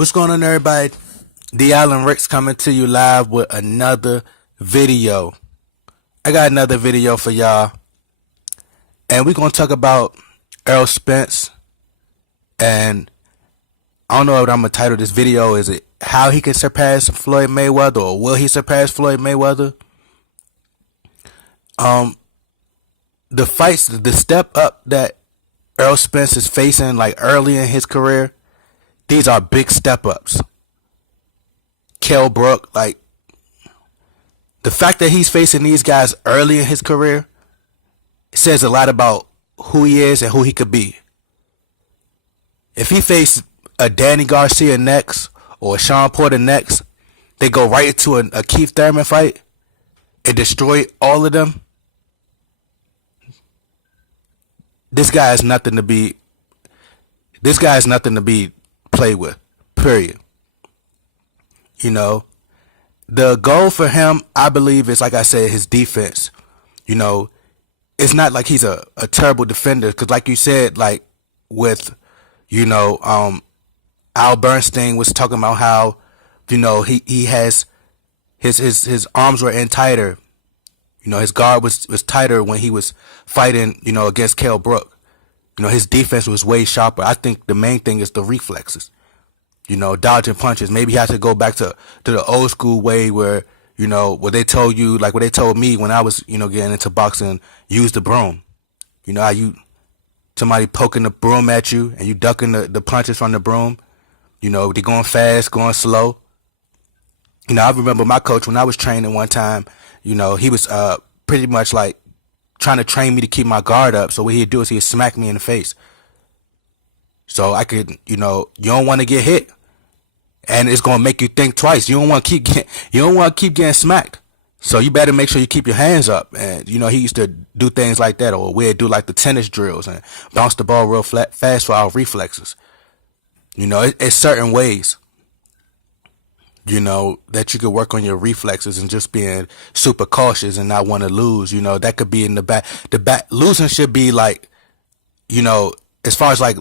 What's going on, everybody? D. Allen Ricks coming to you live with another video. I got another video for y'all, and we're gonna talk about Errol Spence. And I don't know what I'm gonna title this video. Is it how he can surpass Floyd Mayweather, or will he surpass Floyd Mayweather? The fights, the step up that Errol Spence is facing, like early in his career, these are big step ups. Kell Brook, like the fact that he's facing these guys early in his career says a lot about who he is and who he could be. If he faced a Danny Garcia next or a Sean Porter next, they go right into a Keith Thurman fight and destroy all of them. This guy is nothing to be. This guy is nothing to be played with. Period. You know, the goal for him, I believe, is, like I said, his defense. You know, it's not like he's a terrible defender, because, like you said, like with, Al Bernstein was talking about how, he has his arms were in tighter. His guard was tighter when he was fighting, against Kell Brook. His defense was way sharper. I think the main thing is the reflexes. Dodging punches. Maybe he has to go back to the old school way where, what they told you, like what they told me when I was, getting into boxing, use the broom. How somebody poking the broom at you and you ducking the punches from the broom. They're going fast, going slow. I remember my coach when I was training one time, he was pretty much like trying to train me to keep my guard up. So what he'd do is he'd smack me in the face. So I could, you don't want to get hit. And it's gonna make you think twice. You don't want to keep getting smacked. So you better make sure you keep your hands up. And he used to do things like that, or we'd do like the tennis drills and bounce the ball real fast for our reflexes. It's certain ways, that you could work on your reflexes and just being super cautious and not want to lose. That could be in the back. Losing should be like, as far as like,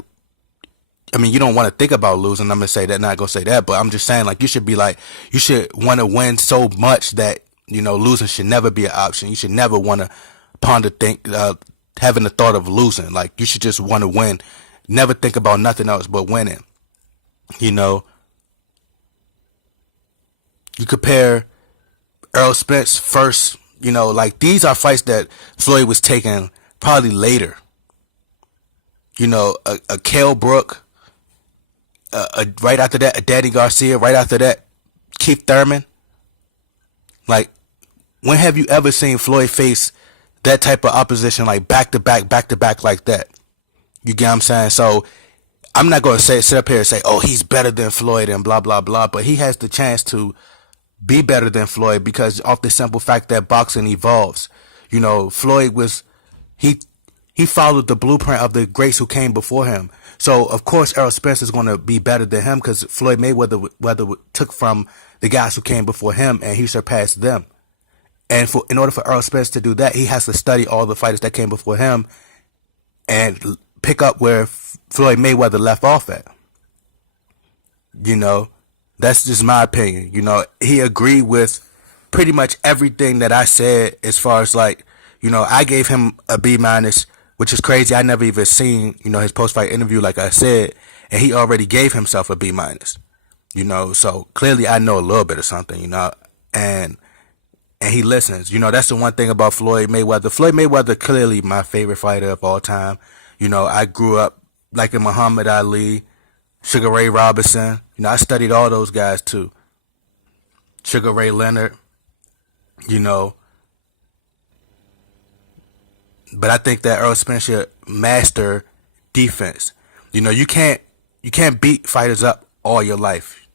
you don't want to think about losing. I'm going to say that, not going to say that, but I'm just saying, like, you should want to win so much that, losing should never be an option. You should never want to having the thought of losing. Like, you should just want to win. Never think about nothing else but winning. You compare Errol Spence first, like these are fights that Floyd was taking probably later. A Kell Brook, right after that, a Danny Garcia, right after that, Keith Thurman. Like, when have you ever seen Floyd face that type of opposition, like back to back like that? You get what I'm saying? So I'm not going to sit up here and say, oh, he's better than Floyd and blah, blah, blah. But he has the chance to be better than Floyd because of the simple fact that boxing evolves. Floyd was, he followed the blueprint of the greats who came before him. So, of course, Errol Spence is going to be better than him because Floyd Mayweather took from the guys who came before him and he surpassed them. And in order for Errol Spence to do that, he has to study all the fighters that came before him and pick up where Floyd Mayweather left off at. That's just my opinion. He agreed with pretty much everything that I said as far as like, I gave him a B-, which is crazy. I never even seen, his post-fight interview, like I said, and he already gave himself a B-. So clearly I know a little bit of something, and he listens. That's the one thing about Floyd Mayweather. Floyd Mayweather, clearly my favorite fighter of all time. I grew up liking Muhammad Ali, Sugar Ray Robinson. I studied all those guys too. Sugar Ray Leonard, But I think that Errol Spence should master defense. You can't beat fighters up all your life.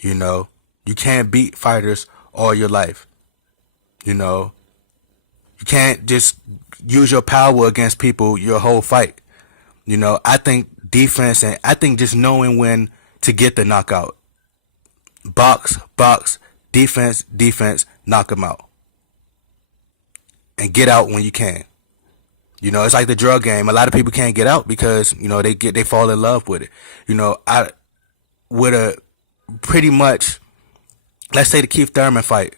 You can't beat fighters all your life. You can't just use your power against people your whole fight. I think defense, and I think just knowing when to get the knockout. Box, defense, knock them out. And get out when you can. It's like the drug game. A lot of people can't get out because, they fall in love with it. with a pretty much, let's say the Keith Thurman fight.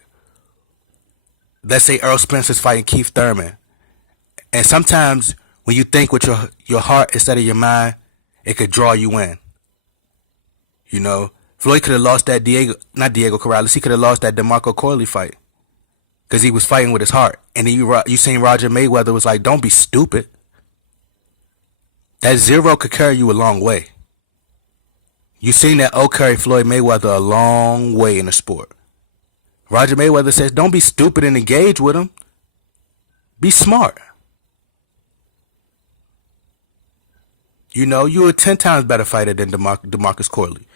Let's say Errol Spence is fighting Keith Thurman. And sometimes when you think with your heart instead of your mind, it could draw you in. You know, Floyd could have lost that not Diego Corrales, he could have lost that DeMarco Corley fight. Because he was fighting with his heart. And you seen Roger Mayweather was like, don't be stupid. That zero could carry you a long way. You seen that O carry Floyd Mayweather a long way in the sport. Roger Mayweather says, don't be stupid and engage with him. Be smart. You know, you're a 10 times better fighter than DeMarcus Corley.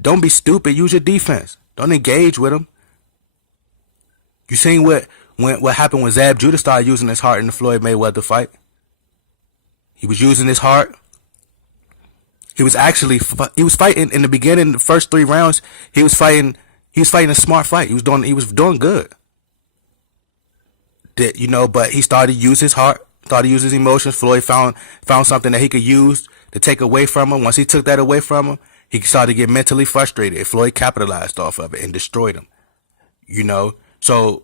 Don't be stupid. Use your defense. Don't engage with him. You seen what happened when Zab Judah started using his heart in the Floyd Mayweather fight? He was using his heart. He was fighting in the beginning, the first 3 rounds. He was fighting a smart fight. He was doing good. But he started to use his heart, started to use his emotions. Floyd found something that he could use to take away from him. Once he took that away from him, he started to get mentally frustrated. Floyd capitalized off of it and destroyed him. You know, so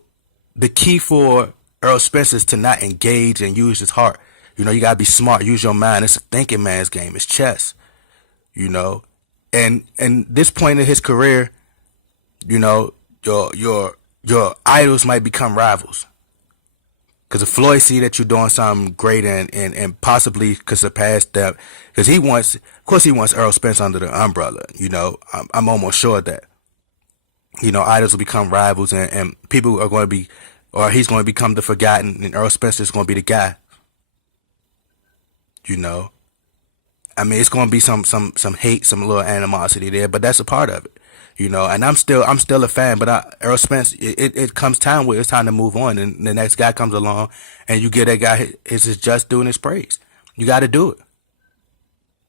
the key for Errol Spence is to not engage and use his heart. You know, you gotta be smart, use your mind. It's a thinking man's game. It's chess. You know, and this point in his career, you know, your idols might become rivals. Because if Floyd see that you're doing something great and possibly could surpass that, because of course he wants Errol Spence under the umbrella. You know, I'm almost sure of that. You know, idols will become rivals, and people are going to be, or he's going to become the forgotten, and Errol Spence is going to be the guy. You know, I mean, it's going to be some hate, some little animosity there, but that's a part of it. You know, and I'm still a fan, but Errol Spence, it comes time where it's time to move on, and the next guy comes along, and you give that guy his just due and his praise. You got to do it.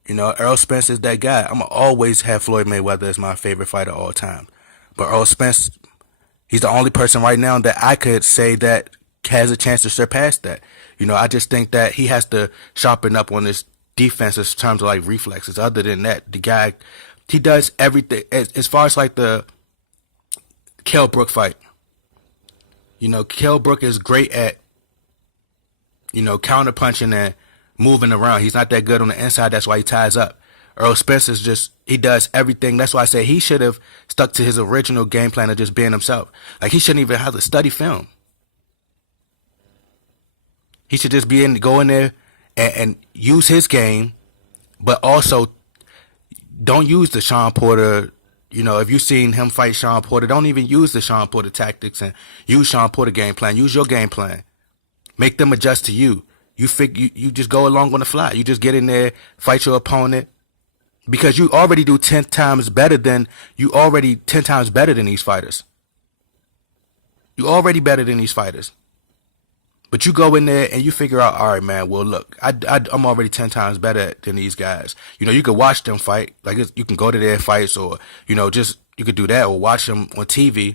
You know, Errol Spence is that guy. I'm going to always have Floyd Mayweather as my favorite fighter of all time. But Errol Spence, he's the only person right now that I could say that has a chance to surpass that. You know, I just think that he has to sharpen up on his defense in terms of like reflexes. Other than that, the guy, he does everything. As far as like the Kell Brook fight, you know, Kell Brook is great at, you know, counterpunching and moving around. He's not that good on the inside. That's why he ties up. Errol Spence is just, he does everything. That's why I say he should have stuck to his original game plan of just being himself. Like, he shouldn't even have to study film. He should just go in there and use his game, but also don't use the Sean Porter. You know, if you've seen him fight Sean Porter, don't even use the Sean Porter tactics and use Sean Porter game plan. Use your game plan. Make them adjust to you. You just go along on the fly. You just get in there, fight your opponent. Because you already do 10 times better than these fighters. You already better than these fighters. But you go in there and you figure out, all right, man, well, look, I'm already 10 times better than these guys. You know, you could watch them fight. Like, you can go to their fights, or, you know, just, you could do that, or watch them on TV.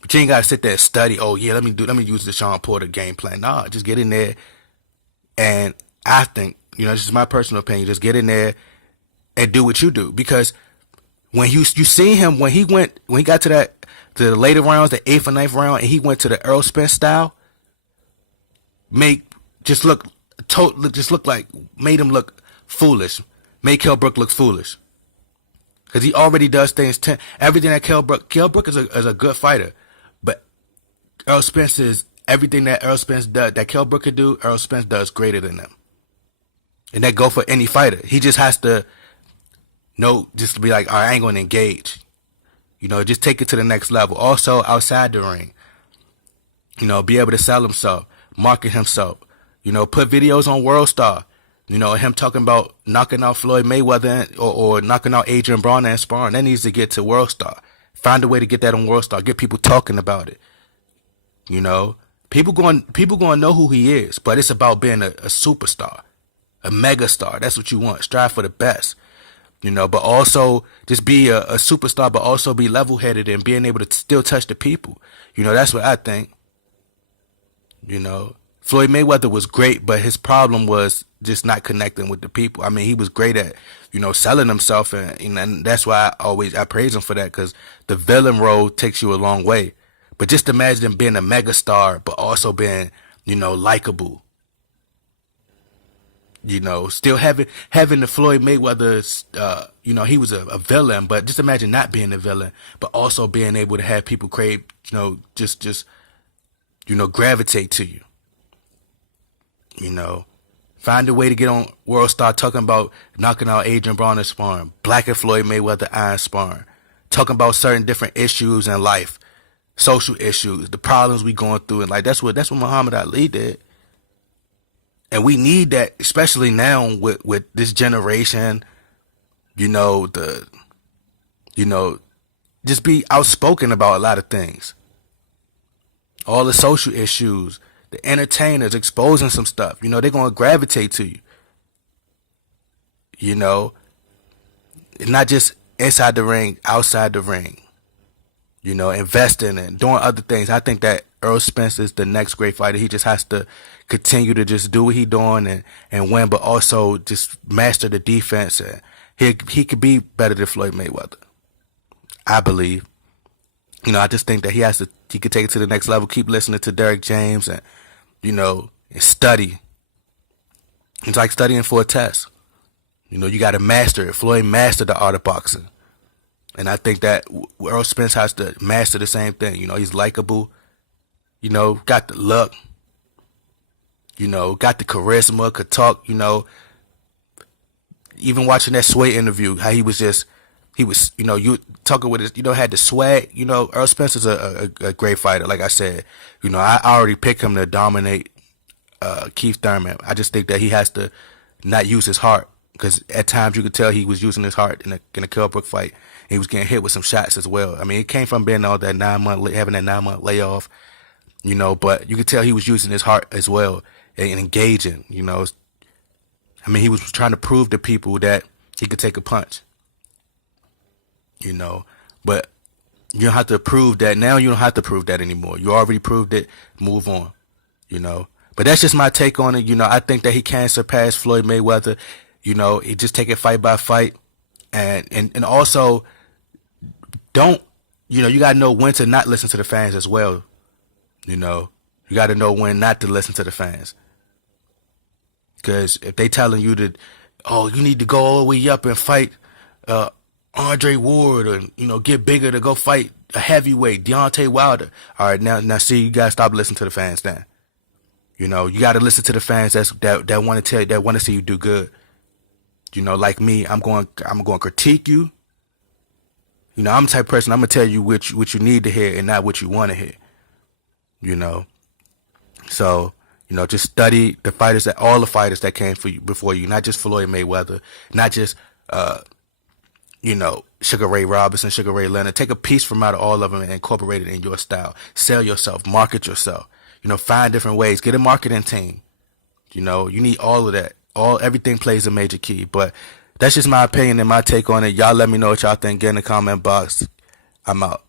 But you ain't got to sit there and study, oh, yeah, let me use the Sean Porter game plan. Nah, just get in there. And I think, you know, this is my personal opinion, just get in there and do what you do. Because when you see him, when he got to the later rounds, the 8th or 9th round, and he went to the Errol Spence style, made him look foolish. Made Kell Brook look foolish. Because he already does things, everything that Kell Brook is a good fighter. But Errol Spence is, everything that Errol Spence does, that Kell Brook could do, Errol Spence does greater than them. And that go for any fighter. He just has to just to be like, all right, I ain't going to engage. You know, just take it to the next level. Also, outside the ring, you know, be able to sell himself, market himself, you know, put videos on World Star. You know, him talking about knocking out Floyd Mayweather or knocking out Adrian Broner and sparring. That needs to get to World Star. Find a way to get that on World Star. Get people talking about it. You know, people going to know who he is, but it's about being a superstar, a mega star. That's what you want. Strive for the best. You know, but also just be a superstar, but also be level-headed and being able to still touch the people. You know, that's what I think. You know, Floyd Mayweather was great, but his problem was just not connecting with the people. I mean, he was great at, selling himself, and that's why I praise him for that, because the villain role takes you a long way. But just imagine him being a megastar, but also being, likable. Still having the Floyd Mayweather, he was a villain, but just imagine not being a villain, but also being able to have people crave, just gravitate to you. Find a way to get on World Star talking about knocking out Adrian Broner and sparring, Black and Floyd Mayweather iron sparring, talking about certain different issues in life, social issues, the problems we going through, and like that's what Muhammad Ali did. And we need that, especially now with this generation, the just be outspoken about a lot of things. All the social issues, the entertainers exposing some stuff, they're going to gravitate to you. It's not just inside the ring, outside the ring. Investing and doing other things. I think that Errol Spence is the next great fighter. He just has to continue to just do what he's doing and win, but also just master the defense. And he could be better than Floyd Mayweather, I believe. I just think that he could take it to the next level. Keep listening to Derek James and and study. It's like studying for a test. You got to master it. Floyd mastered the art of boxing. And I think that Errol Spence has to master the same thing. He's likable. Got the luck. Got the charisma, could talk. Even watching that Sway interview, how he was, you talking with his, had the swag. Errol Spence is a great fighter. Like I said, I already picked him to dominate Keith Thurman. I just think that he has to not use his heart, because at times you could tell he was using his heart in a Kell Brook fight. He was getting hit with some shots as well. I mean, it came from being having that 9-month layoff, but you could tell he was using his heart as well and engaging, I mean, he was trying to prove to people that he could take a punch, but you don't have to prove that. Now you don't have to prove that anymore. You already proved it. Move on, But that's just my take on it. I think that he can surpass Floyd Mayweather. He just take it fight by fight, and also don't, you got to know when to not listen to the fans as well. You got to know when not to listen to the fans. Because if they telling you that, you need to go all the way up and fight Andre Ward, or, get bigger to go fight a heavyweight, Deontay Wilder. All right, now see, you got to stop listening to the fans then. You got to listen to the fans that want to tell you, that want to see you do good. Like me, I'm going to critique you. I'm the type of person, I'm going to tell you what you need to hear and not what you want to hear. So, just study the fighters, all the fighters that came before you, not just Floyd Mayweather, not just, Sugar Ray Robinson, Sugar Ray Leonard. Take a piece from out of all of them and incorporate it in your style. Sell yourself, market yourself. Find different ways. Get a marketing team. You need all of that. Everything plays a major key. But that's just my opinion and my take on it. Y'all let me know what y'all think. Get in the comment box. I'm out.